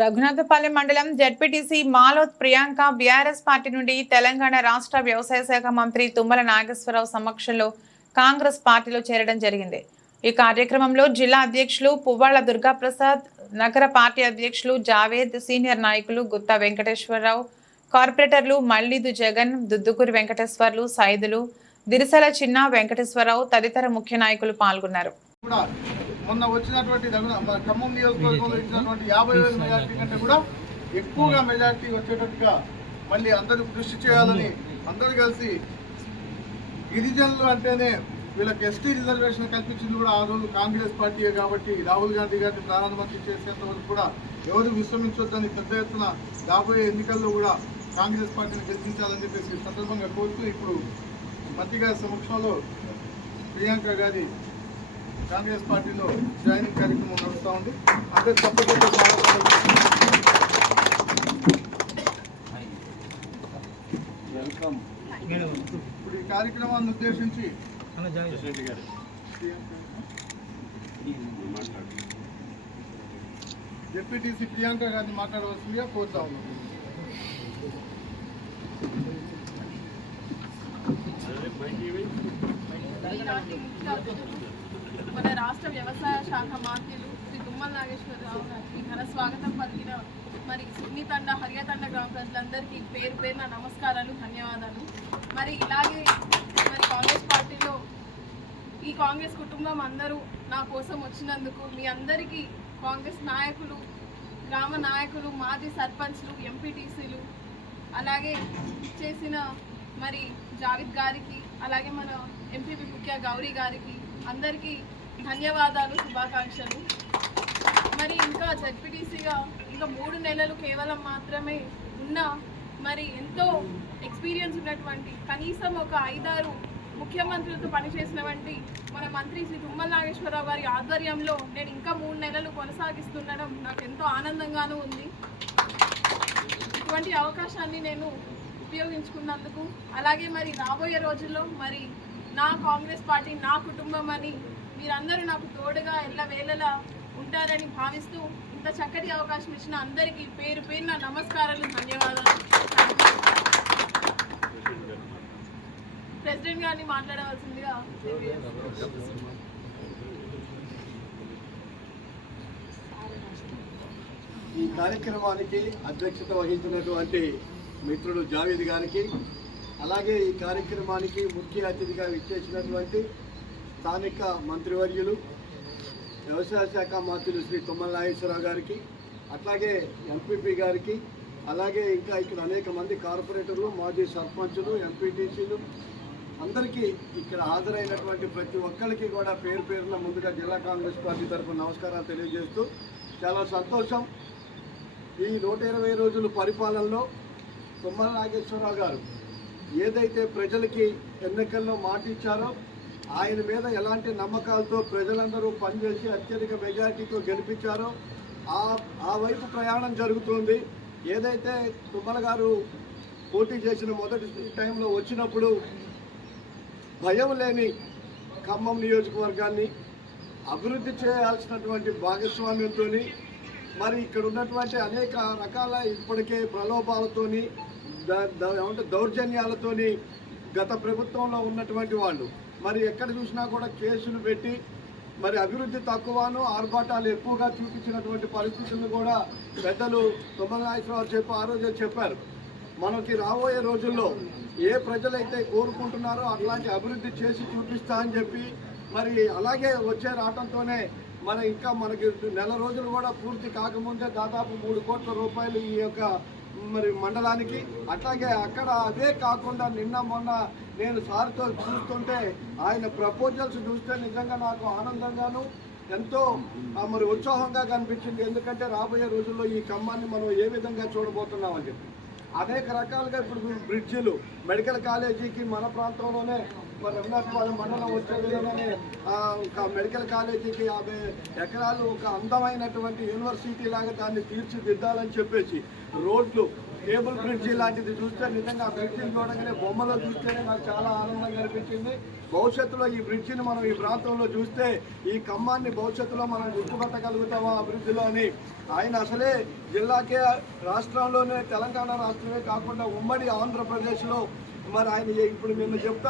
రఘునాథపాలెం మండలం ZPTC Maloth Priyanka BRS party నుండి తెలంగాణ రాష్ట్ర వ్యవసాయ శాఖ మంత్రి తుమ్మల నాగేశ్వరరావు సమక్షంలో కాంగ్రెస్ పార్టీలో చేరడం జరిగింది. ఈ కార్యక్రమంలో జిల్లా అధ్యక్షులు పువ్వాళ్ల దుర్గాప్రసాద్, నగర పార్టీ అధ్యక్షులు జావేద్, సీనియర్ నాయకులు గుత్తా వెంకటేశ్వరరావు, కార్పొరేటర్లు మల్లిదు జగన్, దుద్దుకూరి వెంకటేశ్వర్లు, సైదులు, దిరిసల చిన్న వెంకటేశ్వరరావు తదితర ముఖ్య నాయకులు పాల్గొన్నారు. మొన్న వచ్చినటువంటి ఖమ్మం నియోజకవర్గంలో ఇచ్చినటువంటి 50,000 మెజార్టీ కంటే కూడా ఎక్కువగా మెజార్టీ వచ్చేటట్టుగా మళ్ళీ అందరూ కృషి చేయాలని అందరూ కలిసి గిరిజనులు అంటేనే వీళ్ళకి ఎస్టీ రిజర్వేషన్ కల్పించింది కూడా ఆ రోజు కాంగ్రెస్ పార్టీయే కాబట్టి రాహుల్ గాంధీ గారిని ప్రధానమంత్రి చేసేంత వరకు కూడా ఎవరు విశ్రమించొద్దని పెద్ద ఎత్తున రాబోయే ఎన్నికల్లో కూడా కాంగ్రెస్ పార్టీని గెలిపించాలని చెప్పేసి సందర్భంగా కోరుతూ ఇప్పుడు మంత్రి గారి సమక్షంలో ప్రియాంక గారి కాంగ్రెస్ పార్టీలో జాయినింగ్ కార్యక్రమం నడుస్తూ ఉంది. అంటే తప్పకుండా ఇప్పుడు ఈ కార్యక్రమాన్ని ఉద్దేశించి జెడ్పీటీసీ ప్రియాంక గారిని మాట్లాడవలసిందిగా కోరుతా ఉన్నాం. మన రాష్ట్ర వ్యవసాయ శాఖ మంత్రులు శ్రీ తుమ్మల నాగేశ్వరరావు గారికి ఘన స్వాగతం పలికిన మరి సున్నితండ హరియతండ గ్రామ ప్రజలందరికీ పేరు పేరున నమస్కారాలు, ధన్యవాదాలు. మరి ఇలాగే మరి కాంగ్రెస్ పార్టీలో ఈ కాంగ్రెస్ కుటుంబం అందరూ నా కోసం వచ్చినందుకు మీ అందరికీ కాంగ్రెస్ నాయకులు, గ్రామ నాయకులు, మాజీ సర్పంచ్లు, ఎంపీటీసీలు, అలాగే చేసిన మరి జావిద్ గారికి, అలాగే మన ఎంపీపీ ముఖ్య గౌరీ గారికి అందరికీ ధన్యవాదాలు, శుభాకాంక్షలు. మరి ఇంకా జెడ్పీటీసీగా ఇంకా 3 నెలలు కేవలం మాత్రమే ఉన్న మరి ఎంతో ఎక్స్పీరియన్స్ ఉన్నటువంటి కనీసం ఒక 5-6 ముఖ్యమంత్రులతో పనిచేసినటువంటి మన మంత్రి శ్రీ తుమ్మల నాగేశ్వరరావు గారి ఆధ్వర్యంలో నేను ఇంకా 3 నెలలు కొనసాగిస్తుండడం నాకు ఎంతో ఆనందంగానూ ఉంది. ఇటువంటి అవకాశాన్ని నేను ఉపయోగించుకున్నందుకు, అలాగే మరి రాబోయే రోజుల్లో మరి నా కాంగ్రెస్ పార్టీ నా కుటుంబం అని మీరందరూ నాకు తోడుగా ఎల్లవేళలా ఉంటారని భావిస్తూ ఇంత చక్కటి అవకాశం ఇచ్చిన అందరికీ పేరు పేరున నమస్కారాలు, ధన్యవాదాలు. ప్రెసిడెంట్ గారిని మాట్లాడవలసిందిగా. ఈ కార్యక్రమానికి అధ్యక్షత వహించినటువంటి మిత్రుడు జావేద్ గారికి, అలాగే ఈ కార్యక్రమానికి ముఖ్య అతిథిగా విచ్చేసినటువంటి స్థానిక మంత్రివర్యులు వ్యవసాయ శాఖ మంత్రులు శ్రీ తుమ్మల నాగేశ్వరరావు గారికి, అట్లాగే ఎంపీపీ గారికి, అలాగే ఇంకా ఇక్కడ అనేక మంది కార్పొరేటర్లు, మాజీ సర్పంచులు, ఎంపీటీసీలు అందరికీ ఇక్కడ హాజరైనటువంటి ప్రతి ఒక్కరికి కూడా పేరు పేరున ముందుగా జిల్లా కాంగ్రెస్ పార్టీ తరఫున నమస్కారాలు తెలియజేస్తూ చాలా సంతోషం. ఈ 120 రోజుల పరిపాలనలో తుమ్మల నాగేశ్వరరావు గారు ఏదైతే ప్రజలకి ఎన్నికల్లో మాట ఇచ్చారో ఆయన మీద ఎలాంటి నమ్మకాలతో ప్రజలందరూ పనిచేసి అత్యధిక మెజార్టీతో గెలిపించారో ఆ వైపు ప్రయాణం జరుగుతుంది. ఏదైతే తుమ్మల గారు పోటీ చేసిన మొదటి టైంలో వచ్చినప్పుడు భయం లేని ఖమ్మం నియోజకవర్గాన్ని అభివృద్ధి చేయాల్సినటువంటి భాగస్వామ్యంతో మరి ఇక్కడ ఉన్నటువంటి అనేక రకాల ఇప్పటికే ప్రలోభాలతోని దౌర్జన్యాలతోని గత ప్రభుత్వంలో ఉన్నటువంటి వాళ్ళు మరి ఎక్కడ చూసినా కూడా కేసులు పెట్టి మరి అభివృద్ధి తక్కువను ఆర్భాటాలు ఎక్కువగా చూపించినటువంటి పరిస్థితులను కూడా పెద్దలు తుమ్మల నాగేశ్వరరావు ఆ రోజే చెప్పారు. మనకి రాబోయే రోజుల్లో ఏ ప్రజలైతే కోరుకుంటున్నారో అట్లాంటి అభివృద్ధి చేసి చూపిస్తా అని చెప్పి మరి అలాగే వచ్చే రావడంతోనే ఇంకా మనకి నెల రోజులు కూడా పూర్తి కాకముందే దాదాపు 3 కోట్ల రూపాయలు ఈ యొక్క మరి మండలానికి, అట్లాగే అక్కడ అదే కాకుండా నిన్న మొన్న నేను సార్తో చూస్తుంటే ఆయన ప్రపోజల్స్ చూస్తే నిజంగా నాకు ఆనందంగాను ఎంతో మరి ఉత్సాహంగా కనిపించింది. ఎందుకంటే రాబోయే రోజుల్లో ఈ ఖమ్మాన్ని మనం ఏ విధంగా చూడబోతున్నామని చెప్పి అనేక రకాలుగా ఇప్పుడు బ్రిడ్జిలు, మెడికల్ కాలేజీకి మన ప్రాంతంలోనే మరి రఘునాథపాలెం మండలం వచ్చే విధంగానే ఒక మెడికల్ కాలేజీకి 50 ఎకరాలు ఒక అందమైనటువంటి యూనివర్సిటీ లాగా దాన్ని తీర్చిదిద్దాలని చెప్పేసి రోడ్లు కేబుల్ బ్రిడ్జి లాంటిది చూస్తే నిజంగా ఆ బ్రిడ్జిని చూడగానే బొమ్మలో చూస్తేనే నాకు చాలా ఆనందంగా అనిపించింది. భవిష్యత్తులో ఈ బ్రిడ్జిని మనం ఈ ప్రాంతంలో చూస్తే ఈ ఖమ్మాన్ని భవిష్యత్తులో మనం గుర్తుపట్టగలుగుతామా అభివృద్ధిలో అని ఆయన అసలే జిల్లాకే రాష్ట్రంలోనే తెలంగాణ రాష్ట్రమే కాకుండా ఉమ్మడి ఆంధ్రప్రదేశ్లో మరి ఆయన ఇప్పుడు నిన్న చెప్తా